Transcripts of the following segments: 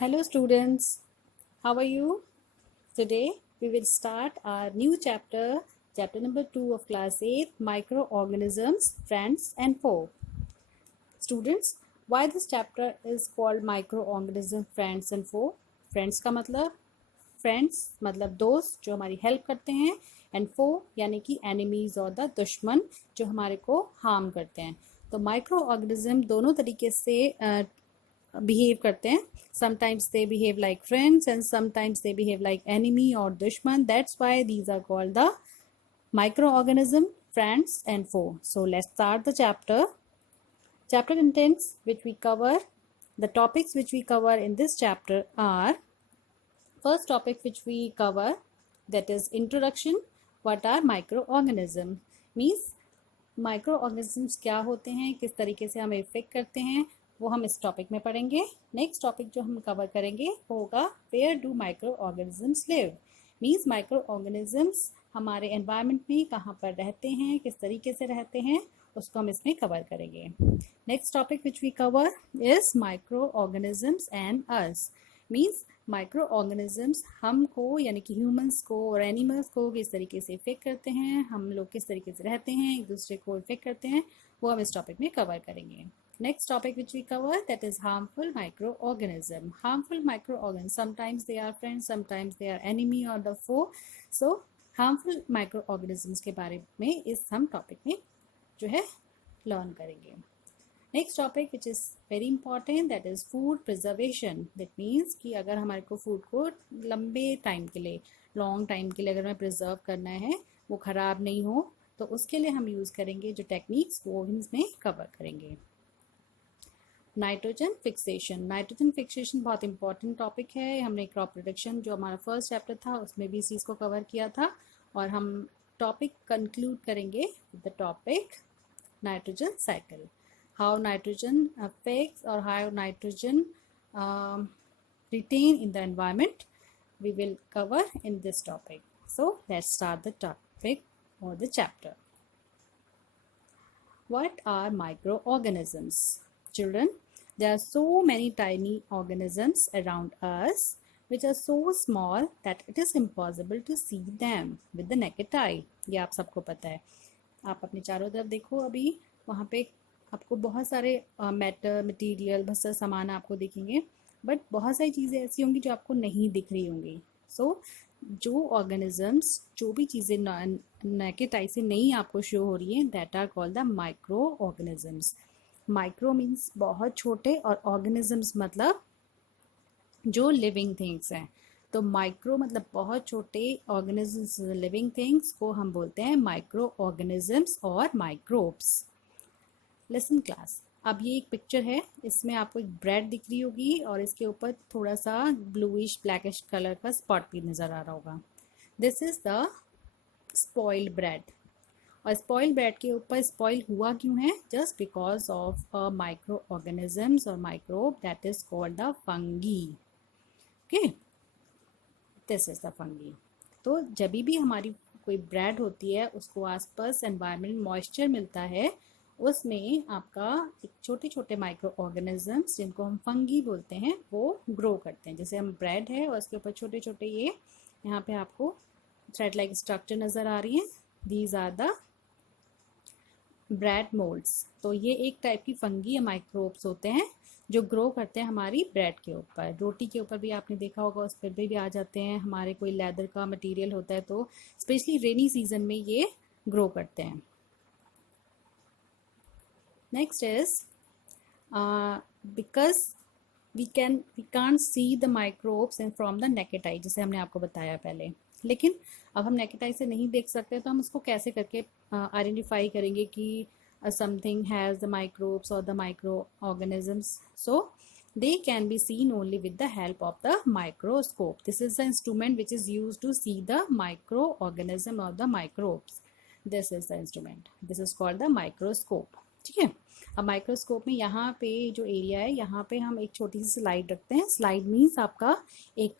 Hello students, how are you? Today we will start our new chapter, chapter number 2 of class 8, microorganisms, friends and foe. Students, why this chapter is called microorganism, friends and foe? Friends का मतलब friends मतलब दोस्त जो हमारी help करते हैं and फो यानी कि एनिमीज और द दुश्मन जो हमारे को हार्म करते हैं। तो माइक्रो ऑर्गेनिज्म दोनों तरीके से बिहेव करते हैं। Sometimes they behave like friends and sometimes they behave like enemy और दुश्मन। That's why these are called the microorganism, friends and foe. So let's start the chapter. Chapter contents which we cover, the topics which we cover in this chapter are, first topic which we cover, that is introduction. What are microorganisms? Means microorganisms क्या होते हैं, किस तरीके से हमें effect करते हैं, वो हम इस टॉपिक में पढ़ेंगे। नेक्स्ट टॉपिक जो हम कवर करेंगे होगा where do microorganisms live. Means microorganisms हमारे एनवायरनमेंट में कहाँ पर रहते हैं, किस तरीके से रहते हैं, उसको हम इसमें कवर करेंगे। Next topic which we cover is microorganisms and us. Means microorganisms हमको यानी कि ह्यूमंस को और एनिमल्स को किस तरीके से इफेक्ट करते हैं, हम लोग किस तरीके से रहते हैं, एक दूसरे को इफेक्ट करते हैं, वो हम इस टॉपिक में कवर करेंगे। Next topic which we cover, that is harmful microorganism. Harmful microorganisms, sometimes they are friends, sometimes they are enemy or the foe. So harmful microorganisms के बारे में इस हम टॉपिक में जो है लर्न करेंगे। Next topic which is very important, that is food preservation. That means कि अगर हमारे को फूड को लंबे टाइम के लिए, लॉन्ग टाइम के लिए अगर हमें प्रिजर्व करना है, वो ख़राब नहीं हो, तो उसके लिए हम यूज़ करेंगे जो टेक्निक्स, वो इसमें कवर करेंगे। Nitrogen fixation. नाइट्रोजन फिक्सेशन बहुत इंपॉर्टेंट टॉपिक है। हमने क्रॉप प्रोडक्शन जो हमारा फर्स्ट चैप्टर था उसमें भी इस चीज़ को कवर किया था, और हम टॉपिक कंक्लूड करेंगे with the topic nitrogen cycle, how nitrogen affects और how nitrogen retain in the environment, we will cover in this topic. So let's start the topic or the chapter. What are microorganisms? Children, there are so many tiny organisms around us which are so small that it is impossible to see them with the naked eye. ये आप सबको पता है। आप अपने चारों तरफ देखो, अभी वहाँ पे आपको बहुत सारे मैटर मटेरियल, बहुत सारे सामान आपको दिखेंगे, बट बहुत सारी चीज़ें ऐसी होंगी जो आपको नहीं दिख रही होंगी। सो जो ऑर्गेनिजम्स, जो भी चीज़ें नेकेड आई से नहीं आपको शो हो रही हैं, that are called the microorganisms. Micro means बहुत छोटे, और ऑर्गेनिजम्स मतलब जो लिविंग थिंग्स हैं। तो माइक्रो मतलब बहुत छोटे, ऑर्गेनिजम्स लिविंग थिंग्स को हम बोलते हैं माइक्रो ऑर्गेनिजम्स और माइक्रोब्स। लिसन क्लास, अब ये एक पिक्चर है, इसमें आपको एक ब्रेड दिख रही होगी और इसके ऊपर थोड़ा सा ब्लूइश ब्लैकिश कलर का स्पॉट भी नज़र आ रहा होगा। This is the spoiled bread. और स्पॉइल ब्रेड के ऊपर स्पॉइल हुआ क्यों है? Just because of a microorganisms और microbe that is called the fungi. Okay, this is the fungi. तो जब भी हमारी कोई ब्रेड होती है, उसको आसपास एनवायरमेंट मॉइस्चर मिलता है, उसमें आपका एक छोटे छोटे माइक्रो ऑर्गेनिजम्स जिनको हम फंगी बोलते हैं वो ग्रो करते हैं। जैसे हम ब्रेड है और उसके ऊपर छोटे छोटे ये यहाँ पे आपको थ्रेड लाइक स्ट्रक्चर नज़र आ रही हैं, these are the bread moulds. तो ये एक टाइप की फंगी या माइक्रोब्स होते हैं जो ग्रो करते हैं हमारी ब्रेड के ऊपर। रोटी के ऊपर भी आपने देखा होगा, उस पर भी आ जाते हैं। हमारे कोई लेदर का मटेरियल होता है तो स्पेशली रेनी सीजन में ये ग्रो करते हैं। Next is because we can't see the microbes in from the naked eye, जैसे हमने आपको बताया पहले। लेकिन अब हम नेकेड आई से नहीं देख सकते, तो हम उसको कैसे करके आइडेंटिफाई करेंगे कि something has the microbes or the microorganisms? So they can be seen only with the help of the microscope. This is the instrument which is used to see the microorganism or the microbes. This is the instrument. This is called the microscope. ठीक है। अब microscope में यहाँ पे जो area है, यहाँ पे हम एक छोटी सी स्लाइड रखते हैं। स्लाइड मीन्स आपका एक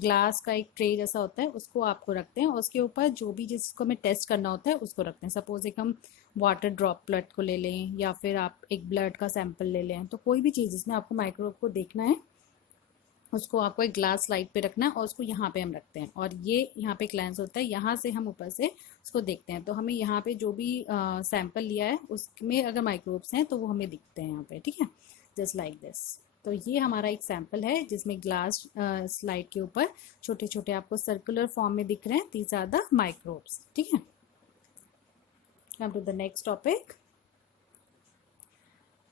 ग्लास का एक ट्रे जैसा होता है, उसको आपको रखते हैं और उसके ऊपर जो भी जिसको हमें टेस्ट करना होता है उसको रखते हैं। सपोज एक हम वाटर ड्रॉपलेट को ले लें या फिर आप एक ब्लड का सैंपल ले लें, तो कोई भी चीज़ जिसमें आपको माइक्रोब को देखना है उसको आपको एक ग्लास स्लाइड पे रखना है और उसको यहाँ पे हम रखते हैं और ये यहाँ पे एक लेंस होता है, यहाँ से हम ऊपर से उसको देखते हैं। तो हमें यहाँ पे जो भी सैंपल लिया है उसमें अगर माइक्रोब्स हैं तो वो हमें दिखते हैं यहाँ पे, ठीक है, जस्ट लाइक दिस। तो ये हमारा एक सैंपल है जिसमें ग्लास स्लाइड के ऊपर छोटे छोटे आपको सर्कुलर फॉर्म में दिख रहे हैं, दीज आर द माइक्रोब्स, ठीक है। Come to the next topic.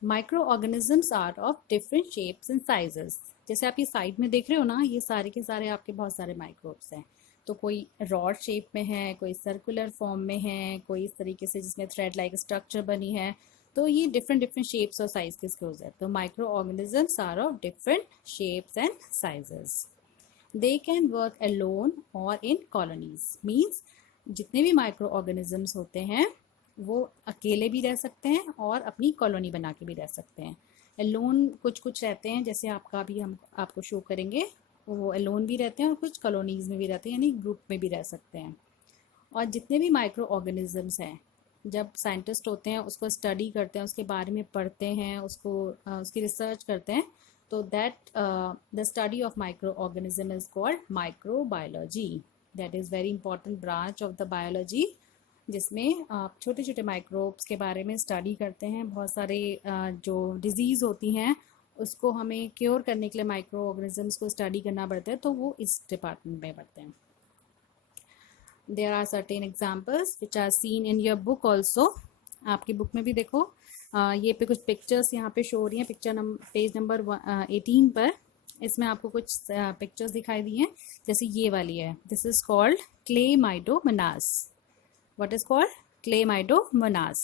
Microorganisms are of different shapes and sizes. जैसे आप ये साइड में देख रहे हो ना, ये सारे के सारे आपके बहुत सारे माइक्रोब्स हैं। तो कोई रॉड शेप में है, कोई सर्कुलर फॉर्म में है, कोई इस तरीके से जिसमें थ्रेड लाइक स्ट्रक्चर बनी है। तो ये डिफरेंट डिफरेंट शेप्स और साइज के स्क्रोज है। तो microorganisms are of different shapes and sizes. They can work alone और इन कॉलोनीज। मीन्स जितने भी माइक्रो ऑर्गेनिजम्स होते हैं वो अकेले भी रह सकते हैं और अपनी कॉलोनी बना के भी रह सकते हैं। अलोन कुछ कुछ रहते हैं, जैसे आपका भी हम आपको शो करेंगे, वो अलोन भी रहते हैं और कुछ कॉलोनीज में भी रहते हैं, यानी ग्रुप में भी रह सकते हैं। और जितने भी माइक्रो ऑर्गेनिजम्स हैं, जब साइंटिस्ट होते हैं उसको स्टडी करते हैं, उसके बारे में पढ़ते हैं, उसको उसकी रिसर्च करते हैं, तो that the study of micro organism is called microbiology. That is very important branch of the biology, जिसमें आप छोटे छोटे माइक्रोब्स के बारे में स्टडी करते हैं। बहुत सारे जो डिजीज़ होती हैं उसको हमें क्योर करने के लिए माइक्रो ऑर्गेनिजम्स को स्टडी करना पड़ता है, तो वो इस डिपार्टमेंट में पढ़ते हैं। There are certain examples which are seen in your book also. आपकी बुक में भी देखो, ये पे कुछ पिक्चर्स यहाँ पे शो हो रही हैं। पेज नंबर 18 पर इसमें आपको कुछ पिक्चर्स दिखाई दी हैं, जैसे ये वाली है। This is called Chlamydomonas. What is called Chlamydomonas.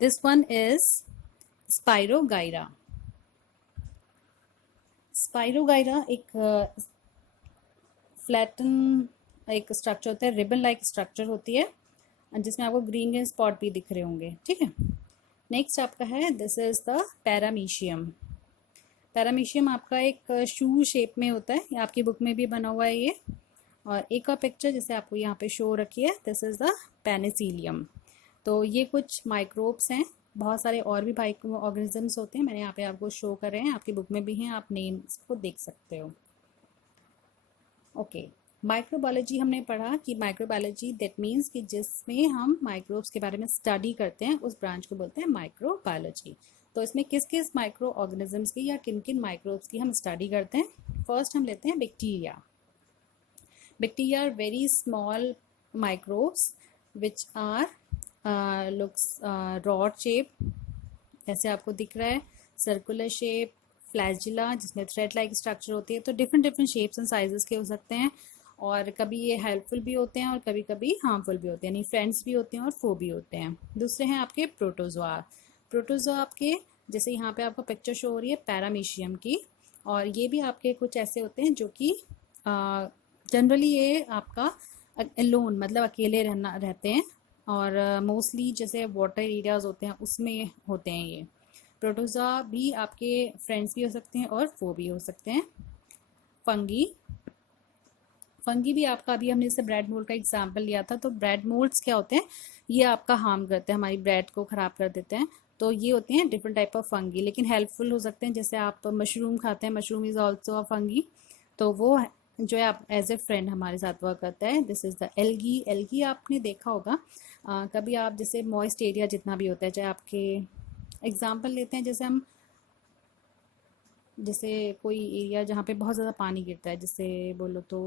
This one is Spirogyra. Spirogyra एक फ्लैटन एक स्ट्रक्चर होता है, रिबन लाइक स्ट्रक्चर होती है, जिसमें आपको ग्रीन ग्रीन स्पॉट भी दिख रहे होंगे, ठीक है। नेक्स्ट आपका है, this is the paramecium. Paramecium आपका एक शू शेप में होता है, आपकी बुक में भी बना हुआ है ये। और एक और पिक्चर जैसे आपको यहाँ पे शो रखी है, दिस इज़ द पेनिसिलियम। तो ये कुछ माइक्रोब्स हैं, बहुत सारे और भी माइक्रो ऑर्गेनिजम्स होते हैं, मैंने यहाँ पे आपको शो कर रहे हैं, आपकी बुक में भी हैं, आप नेम्स को देख सकते हो। ओके, माइक्रोबायोलॉजी हमने पढ़ा कि माइक्रोबायोलॉजी दैट मीन्स कि जिसमें हम माइक्रोब्स के बारे में स्टडी करते हैं, उस ब्रांच को बोलते हैं माइक्रोबायोलॉजी। तो इसमें किस किस माइक्रो ऑर्गेनिजम्स की या किन किन माइक्रोब्स की हम स्टडी करते हैं। फर्स्ट हम लेते हैं bacteria. Bacteria are very small microbes which are looks rod shape, जैसे आपको दिख रहा है, सर्कुलर शेप, फ्लैजिला जिसमें थ्रेड लाइक स्ट्रक्चर होती है। तो different different shapes and sizes के हो सकते हैं, और कभी ये हेल्पफुल भी होते हैं और कभी कभी हार्मफुल भी होते हैं, यानी फ्रेंड्स भी होते हैं और फो भी होते हैं। दूसरे हैं आपके प्रोटोजोआ। प्रोटोजोआ आपके जैसे यहाँ पे आपको पिक्चर शो हो रही है पैरामीशियम की, और ये भी आपके कुछ ऐसे होते हैं जो कि जनरली ये आपका एलोन मतलब अकेले रहते हैं, और मोस्टली जैसे वाटर एरियाज होते हैं उसमें होते हैं ये। प्रोटोजोआ भी आपके फ्रेंड्स भी हो सकते हैं और फो भी हो सकते हैं। फंगी भी आपका, अभी हमने जैसे ब्रेड मोल्ड का एग्जांपल लिया था, तो ब्रेड मोल्ड्स क्या होते हैं, ये आपका हार्म करते हैं, हमारी ब्रेड को ख़राब कर देते हैं। तो ये होते हैं डिफरेंट टाइप ऑफ फंगी, लेकिन हेल्पफुल हो सकते हैं। जैसे आप मशरूम खाते हैं, mushroom is also a fungi, तो वो जो है आप एज ए फ्रेंड हमारे साथ वर्क करता है। This is the algae. Algae आपने देखा होगा कभी, आप जैसे मॉइस्ट एरिया जितना भी होता है, चाहे आपके एग्जांपल लेते हैं, जैसे हम जैसे कोई एरिया जहाँ पे बहुत ज़्यादा पानी गिरता है, जैसे बोलो तो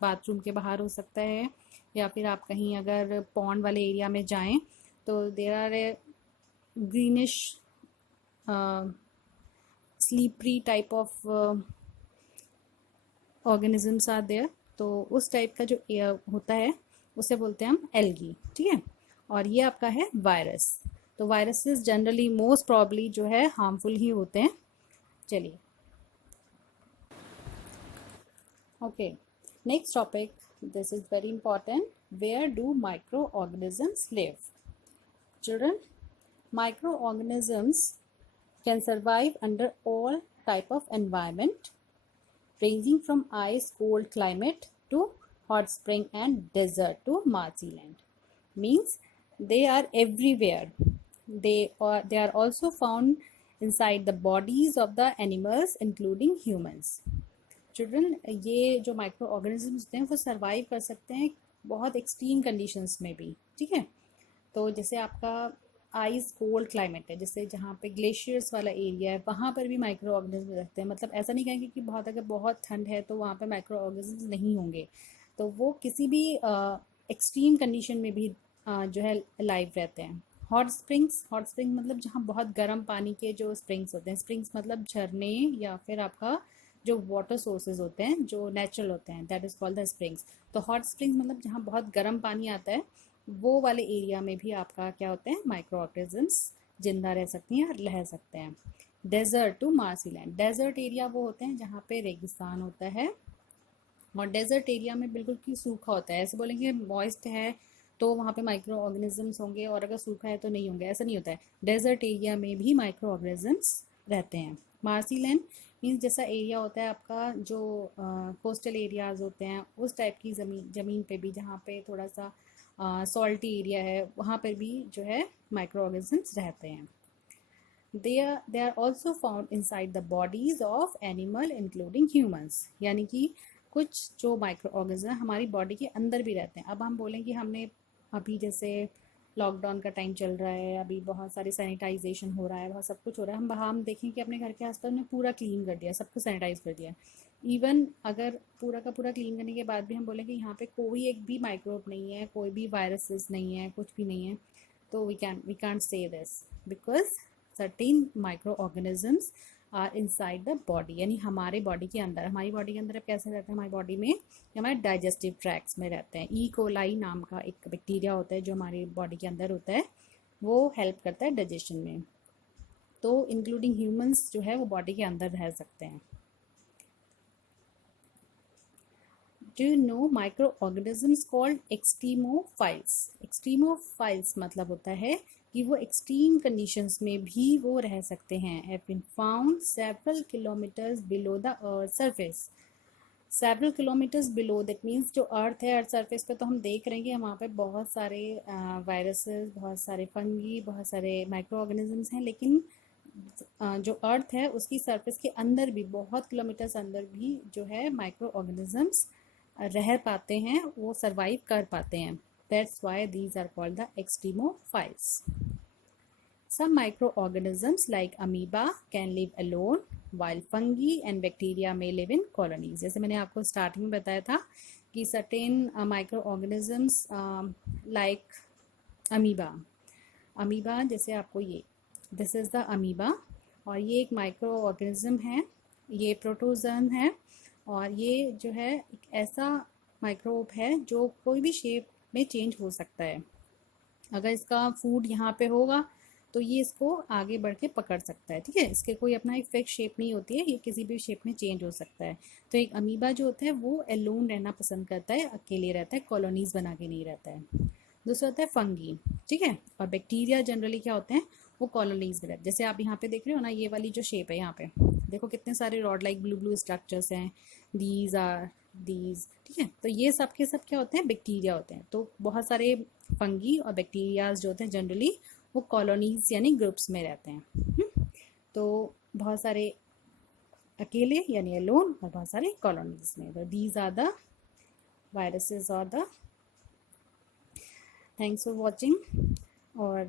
बाथरूम के बाहर हो सकता है, या फिर आप कहीं अगर पॉन्ड वाले एरिया में जाएं तो there are a greenish slippery type of organisms are there. तो उस टाइप का जो एयर होता है उसे बोलते हैं हम एल्गी, ठीक है। और ये आपका है वायरस। तो वायरसेस जनरली मोस्ट प्रॉब्ली जो है हार्मफुल ही होते हैं। चलिए, okay, next topic, this is very important, where do microorganisms live. Children, microorganisms can survive under all type of environment, ranging from ice cold climate to hot spring and desert to marshy land. Means they are everywhere. They are also found inside the bodies of the animals including humans. Children, ये जो micro organisms होते हैं वो survive कर सकते हैं बहुत extreme conditions में भी, ठीक है। तो जैसे आपका आइस कोल्ड क्लाइमेट है, जैसे जहाँ पे ग्लेशियर्स वाला एरिया है, वहाँ पर भी माइक्रो ऑर्गेनिज्म रहते हैं। मतलब ऐसा नहीं कहेंगे कि बहुत अगर बहुत ठंड है तो वहाँ पे माइक्रो ऑर्गेनिज्म नहीं होंगे, तो वो किसी भी एक्सट्रीम कंडीशन में भी जो है लाइव रहते हैं। हॉट स्प्रिंग्स मतलब जहाँ बहुत गर्म पानी के जो स्प्रिंग्स होते हैं, स्प्रिंग्स मतलब झरने या फिर आपका जो वाटर सोर्सेज होते हैं जो नेचुरल होते हैं, that is called the springs. तो हॉट स्प्रिंग्स मतलब जहाँ बहुत गर्म पानी आता है, वो वाले एरिया में भी आपका क्या होते हैं, माइक्रो ऑर्गेनिजम्स जिंदा रह सकती हैं, रह सकते हैं। डेजर्ट टू मार्सीलैंड, डेजर्ट एरिया वो होते हैं जहाँ पे रेगिस्तान होता है, और डेजर्ट एरिया में बिल्कुल की सूखा होता है। ऐसे बोलेंगे मॉइस्ट है तो वहाँ पे माइक्रो ऑर्गेनिजम्स होंगे, और अगर सूखा है तो नहीं होंगे, ऐसा नहीं होता है। डेजर्ट एरिया में भी माइक्रो ऑर्गेनिजम्स रहते हैं। मार्सीलैंड मीन्स जैसा एरिया होता है आपका जो कोस्टल एरियाज होते हैं, उस टाइप की ज़मीन पे भी जहाँ पे थोड़ा सा सॉल्टी एरिया है, वहाँ पर भी जो है माइक्रो ऑर्गेनिजम्स रहते हैं। they are also found inside the bodies of animal including humans, यानी कि कुछ जो माइक्रो ऑर्गेनिज्म हमारी बॉडी के अंदर भी रहते हैं। अब हम बोलें कि हमने अभी जैसे लॉकडाउन का टाइम चल रहा है, अभी बहुत सारी सैनिटाइजेशन हो रहा है, बहुत सब कुछ हो रहा है, हम देखें कि अपने घर के आसपास ने पूरा क्लीन कर दिया, सब कुछ सैनिटाइज कर दिया। इवन अगर पूरा का पूरा क्लीन करने के बाद भी हम बोलें कि यहाँ पे कोई एक भी माइक्रोब नहीं है, कोई भी वायरसेस नहीं है, कुछ भी नहीं है, तो we can't say this because certain microorganisms are inside the body, यानी हमारे बॉडी के अंदर। हमारी बॉडी के अंदर अब कैसे रहते हैं, हमारी बॉडी में हमारे डाइजेस्टिव ट्रैक्ट्स में रहते हैं। ई कोलाई नाम का एक बैक्टीरिया होता है जो हमारी बॉडी के अंदर होता है, वो हेल्प करता है डाइजेशन में। तो इंक्लूडिंग ह्यूमंस जो है वो बॉडी के अंदर रह सकते हैं। Do you know microorganisms called extremophiles? Extremophiles मतलब होता है कि वो एक्सट्रीम कंडीशंस में भी वो रह सकते हैं। Have been found several kilometres below the earth surface. Several kilometres below, that means जो अर्थ है, अर्थ सरफेस पे तो हम देख रहे हैं कि वहाँ पे बहुत सारे वायरसेस, बहुत सारे फंगी, बहुत सारे माइक्रो ऑर्गेनिजम्स हैं, लेकिन जो अर्थ है उसकी सरफेस के अंदर भी बहुत किलोमीटर्स अंदर भी जो है माइक्रो ऑर्गेनिजम्स रह पाते हैं, वो सर्वाइव कर पाते हैं। That's why these are called the extremophiles. Some microorganisms like amoeba can live alone, while fungi and bacteria may live in colonies. जैसे मैंने आपको स्टार्टिंग में बताया था कि certain microorganisms like amoeba जैसे आपको ये this is the amoeba, और ये एक माइक्रो ऑर्गेनिज्म है, ये प्रोटोजन है, और ये जो है एक ऐसा माइक्रोब है जो कोई भी शेप में चेंज हो सकता है। अगर इसका फूड यहाँ पे होगा तो ये इसको आगे बढ़ के पकड़ सकता है, ठीक है। इसके कोई अपना एक फिक्स शेप नहीं होती है, ये किसी भी शेप में चेंज हो सकता है। तो एक अमीबा जो होता है वो एलोन रहना पसंद करता है, अकेले रहता है, कॉलोनीज बना के नहीं रहता है। दूसरा होता है फंगी, ठीक है। और बैक्टीरिया जनरली क्या होते हैं, वो कॉलोनीज में रहते हैं। जैसे आप यहाँ पे देख रहे हो ना, ये वाली जो शेप है, यहाँ पे देखो कितने सारे रॉड लाइक ब्लू स्ट्रक्चर्स हैं, दीज, ठीक है। तो ये सब के सब क्या होते हैं, बैक्टीरिया होते हैं। तो बहुत सारे फंगी और बैक्टीरियाज जो होते हैं जनरली वो कॉलोनीज यानी ग्रुप्स में रहते हैं। तो बहुत सारे अकेले यानी अलोन, और बहुत सारे कॉलोनीज में। तो दीज आर द वायरसेस और द। थैंक्स फॉर वॉचिंग, और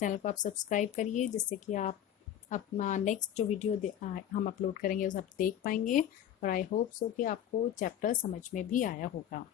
चैनल को आप सब्सक्राइब करिए जिससे कि आप अपना नेक्स्ट जो वीडियो हम अपलोड करेंगे उसे आप देख पाएंगे। और आई होप सो कि आपको चैप्टर समझ में भी आया होगा।